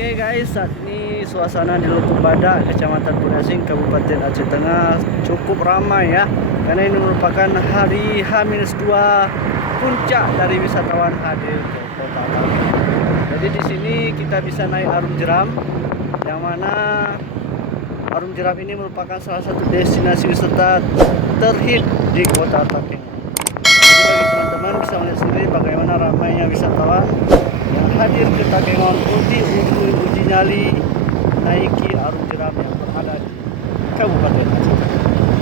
Oke guys, saat ini suasana di Lubuk Badak, Kecamatan Pudasing, Kabupaten Aceh Tengah cukup ramai ya. Karena ini merupakan hari H-2 puncak dari wisatawan hadir ke Kota Tawi. Jadi di sini kita bisa naik Arum Jeram, yang mana Arum Jeram ini merupakan salah satu destinasi wisata terhit di Kota Tawi. Jadi bagi teman-teman bisa melihat sendiri bagaimana ramainya wisatawan yang hadir ke Takengon untuk uji nyali naiki Arum Jeram yang berada di Kabupaten Aceh.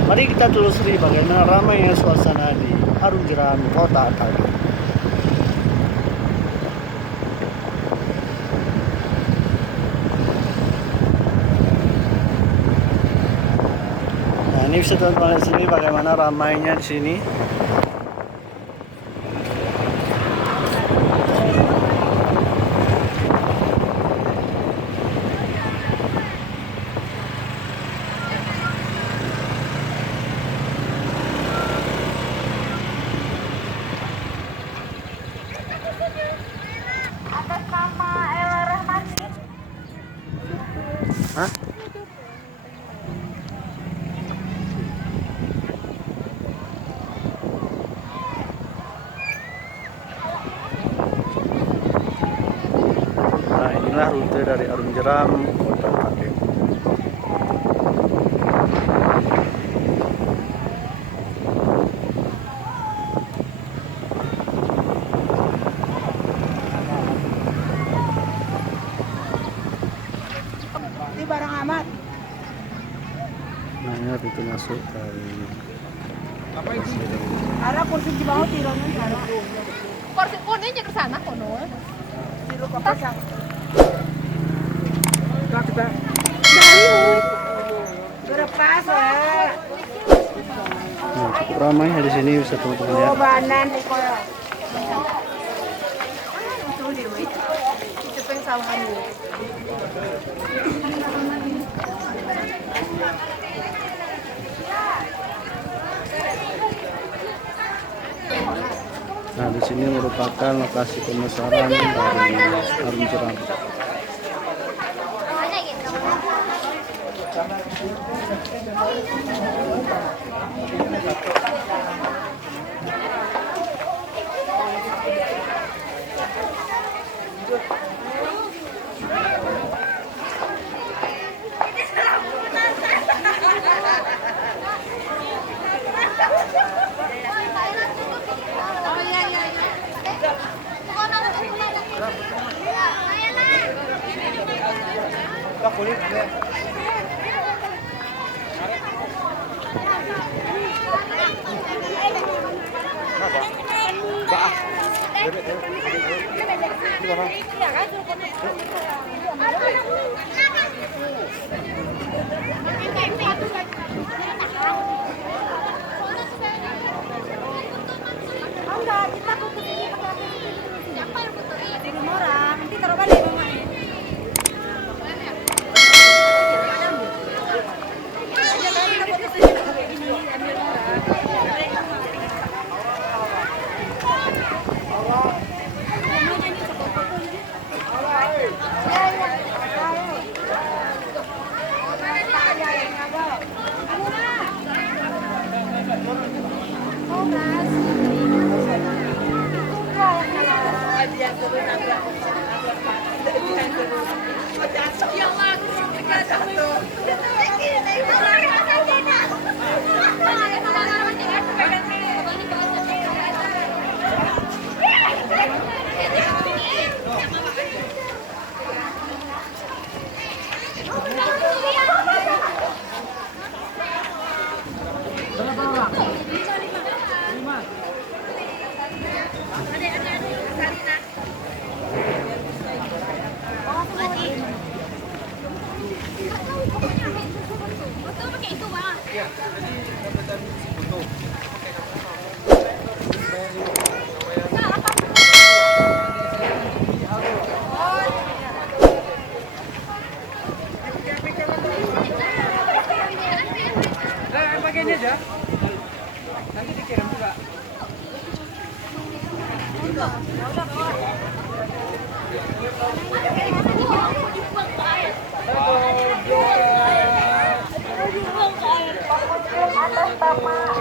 Mari kita telusuri bagaimana ramainya suasana di Arum Jeram Kota Takengon. Nah, ini bisa teman-teman lihat sendiri bagaimana ramainya di sini. Hah? Nah, inilah rute dari Arum Jeram Kota Takengon. Ini barang amat. Nah, ini pintu masuk dari Apa itu? Ada kursi di bawah tirangnya sana. Kursi kuningnya ke sana kono. Tiru ke pasang. Kita. Berpas ya. Nah, cukup ramai ya di sini, bisa teman-teman lihat. Banan di koyo. Itu dewe. Itu pensawahan. Nah, di sini merupakan lokasi pemesanan dari Arum Jeram. Nanti taruh balik mama. Pakainya aja. Nanti dikirim juga. Udah, Bapak.